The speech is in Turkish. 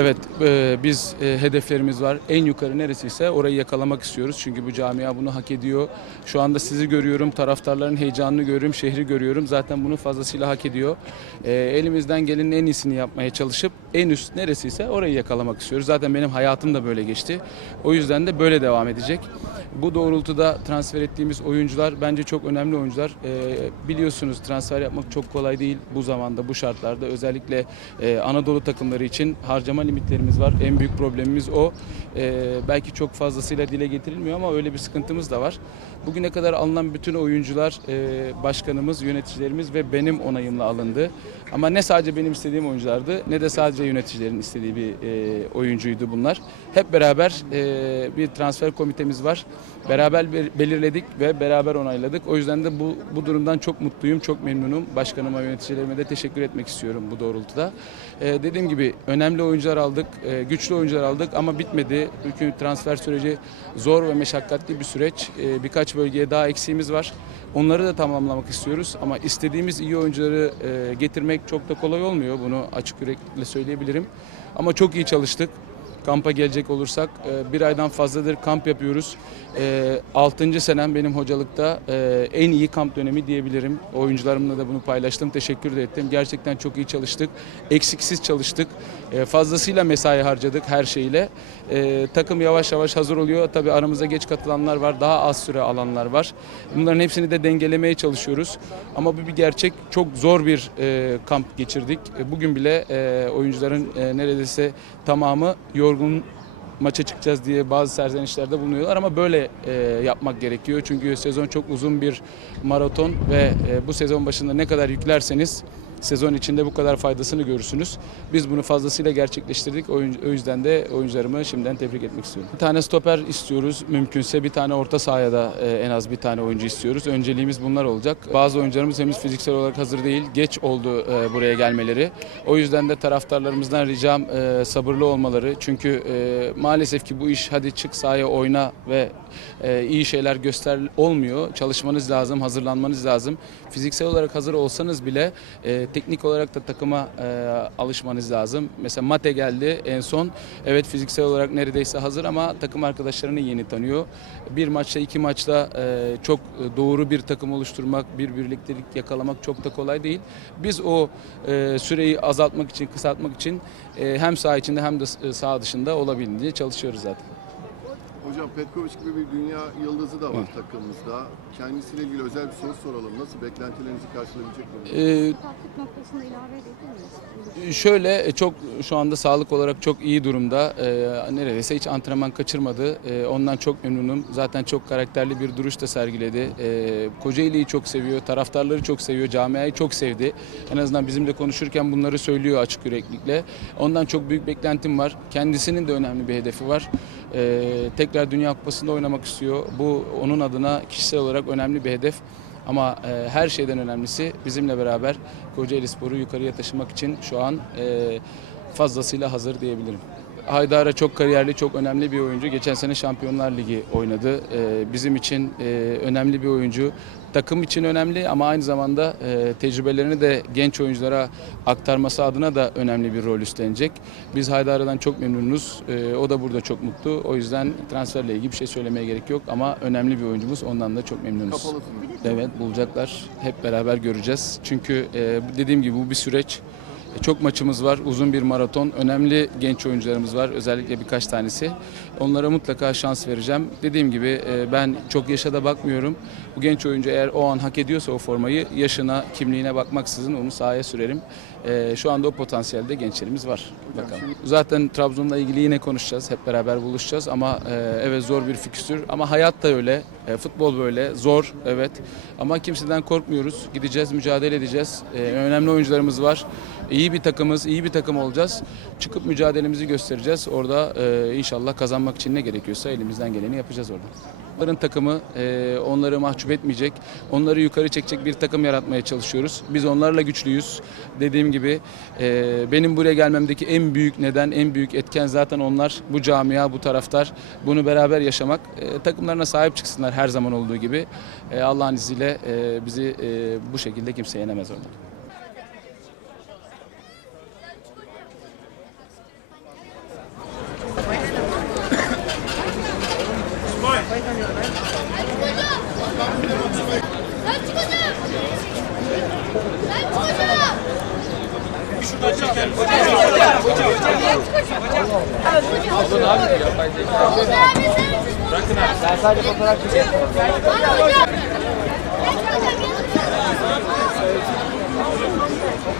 Evet, e, biz e, hedeflerimiz var. En yukarı neresiyse orayı yakalamak istiyoruz. Çünkü bu camia bunu hak ediyor. Şu anda sizi görüyorum, taraftarların heyecanını görüyorum, şehri görüyorum. Zaten bunu fazlasıyla hak ediyor. E, elimizden gelenin en iyisini yapmaya çalışıp en üst neresiyse orayı yakalamak istiyoruz. Zaten benim hayatım da böyle geçti. O yüzden de böyle devam edecek. Bu doğrultuda transfer ettiğimiz oyuncular bence çok önemli oyuncular. E, biliyorsunuz transfer yapmak çok kolay değil bu zamanda, bu şartlarda. Özellikle e, Anadolu takımları için harcama limitlerimiz var. En büyük problemimiz o. E, belki çok fazlasıyla dile getirilmiyor ama öyle bir sıkıntımız da var. Bugüne kadar alınan bütün oyuncular e, başkanımız, yöneticilerimiz ve benim onayımla alındı. Ama ne sadece benim istediğim oyunculardı ne de sadece yöneticilerin istediği bir e, oyuncuydu bunlar. Hep beraber e, bir transfer komitemiz var. Beraber belirledik ve beraber onayladık. O yüzden de bu, bu durumdan çok mutluyum, çok memnunum. Başkanıma, yöneticilerime de teşekkür etmek istiyorum bu doğrultuda. E, dediğim gibi önemli oyuncular aldık, e, güçlü oyuncular aldık ama bitmedi. Çünkü transfer süreci zor ve meşakkatli bir süreç. E, birkaç bölgeye daha eksiğimiz var. Onları da tamamlamak istiyoruz ama istediğimiz iyi oyuncuları e, getirmek çok da kolay olmuyor. Bunu açık yürekli söyleyebilirim. Ama çok iyi çalıştık. Kampa gelecek olursak e, bir aydan fazladır kamp yapıyoruz. E, 6. senem benim hocalıkta e, en iyi kamp dönemi diyebilirim. Oyuncularımla da bunu paylaştım. Teşekkür de ettim. Gerçekten çok iyi çalıştık. Eksiksiz çalıştık. E, Fazlasıyla mesai harcadık her şeyle. Takım yavaş yavaş hazır oluyor. Tabii aramızda geç katılanlar var. Daha az süre alanlar var. Bunların hepsini de dengelemeye çalışıyoruz. Ama bu bir gerçek. Çok zor bir kamp geçirdik. Bugün bile oyuncuların neredeyse tamamı yorgun maça çıkacağız diye bazı serzenişlerde bulunuyorlar ama böyle e, yapmak gerekiyor. Çünkü sezon çok uzun bir maraton ve e, bu sezon başında ne kadar yüklerseniz sezon içinde bu kadar faydasını görürsünüz. Biz bunu fazlasıyla gerçekleştirdik. O yüzden de oyuncularımı şimdiden tebrik etmek istiyorum. Bir tane stoper istiyoruz. Mümkünse bir tane orta sahaya da e, en az bir tane oyuncu istiyoruz. Önceliğimiz bunlar olacak. Bazı oyuncularımız henüz fiziksel olarak hazır değil. Geç oldu e, buraya gelmeleri. O yüzden de taraftarlarımızdan ricam e, sabırlı olmaları. Çünkü maalesef ki bu iş hadi çık sahaya oyna ve iyi şeyler göster olmuyor. Çalışmanız lazım, hazırlanmanız lazım. Fiziksel olarak hazır olsanız bile teknik olarak da takıma e, alışmanız lazım. Mesela Mate geldi en son. Evet fiziksel olarak neredeyse hazır ama takım arkadaşlarını yeni tanıyor. Bir maçta iki maçta e, çok doğru bir takım oluşturmak, bir birliktelik yakalamak çok da kolay değil. Biz o e, süreyi azaltmak için, kısaltmak için e, hem saha içinde hem de saha dışında olabildiğince çalışıyoruz zaten. Hocam Petkovic gibi bir dünya yıldızı da var takımımızda. Kendisiyle ilgili özel bir soru soralım. Nasıl beklentilerinizi karşılayabilecek mi? E, Taktik noktasında ilave edebilir miyiz? Şöyle e, çok şu anda sağlık olarak çok iyi durumda. E, neredeyse hiç antrenman kaçırmadı. E, ondan çok memnunum. Zaten çok karakterli bir duruş da sergiledi. E, Kocaeli'yi çok seviyor, taraftarları çok seviyor, camiayı çok sevdi. En azından bizimle konuşurken bunları söylüyor açık yüreklikle. Ondan çok büyük beklentim var. Kendisinin de önemli bir hedefi var. E, tekrar Dünya Kupası'nda oynamak istiyor. Bu onun adına kişisel olarak önemli bir hedef. Ama e, her şeyden önemlisi bizimle beraber Kocaeli Spor'u yukarıya taşımak için şu an e, fazlasıyla hazır diyebilirim. Haydara çok kariyerli, çok önemli bir oyuncu. Geçen sene Şampiyonlar Ligi oynadı. E, bizim için e, önemli bir oyuncu. Takım için önemli ama aynı zamanda e, tecrübelerini de genç oyunculara aktarması adına da önemli bir rol üstlenecek. Biz Haydara'dan çok memnunuz. E, o da burada çok mutlu. O yüzden transferle ilgili bir şey söylemeye gerek yok ama önemli bir oyuncumuz. Ondan da çok memnunuz. Evet bulacaklar. Hep beraber göreceğiz. Çünkü e, dediğim gibi bu bir süreç. E, Çok maçımız var. Uzun bir maraton. Önemli genç oyuncularımız var. Özellikle birkaç tanesi. Onlara mutlaka şans vereceğim. Dediğim gibi e, ben çok yaşa da bakmıyorum. Bu genç oyuncu eğer o an hak ediyorsa o formayı yaşına, kimliğine bakmaksızın onu sahaya sürerim. E, Şu anda o potansiyelde gençlerimiz var. Bakalım. Zaten Trabzon'la ilgili yine konuşacağız. Hep beraber buluşacağız ama evet zor bir fikstür. Ama hayat da öyle. Futbol böyle. Zor evet. Ama kimseden korkmuyoruz. Gideceğiz, mücadele edeceğiz. Önemli oyuncularımız var. İyi bir takımız, iyi bir takım olacağız. Çıkıp mücadelemizi göstereceğiz. Orada e, inşallah kazanmak için ne gerekiyorsa elimizden geleni yapacağız orada. Onların takımı e, onları mahcup etmeyecek, onları yukarı çekecek bir takım yaratmaya çalışıyoruz. Biz onlarla güçlüyüz. Dediğim gibi e, benim buraya gelmemdeki en büyük neden, en büyük etken zaten onlar. Bu camia, bu taraftar. Bunu beraber yaşamak. E, takımlarına sahip çıksınlar her zaman olduğu gibi. E, Allah'ın izniyle e, bizi e, bu şekilde kimse yenemez orada. Ben çıkacağım. Ben çıkacağım. Hocam, hocam, hocam, hocam, hocam. Bırakın abi. Ben sadece fotoğraf çekeceğim. Hocam.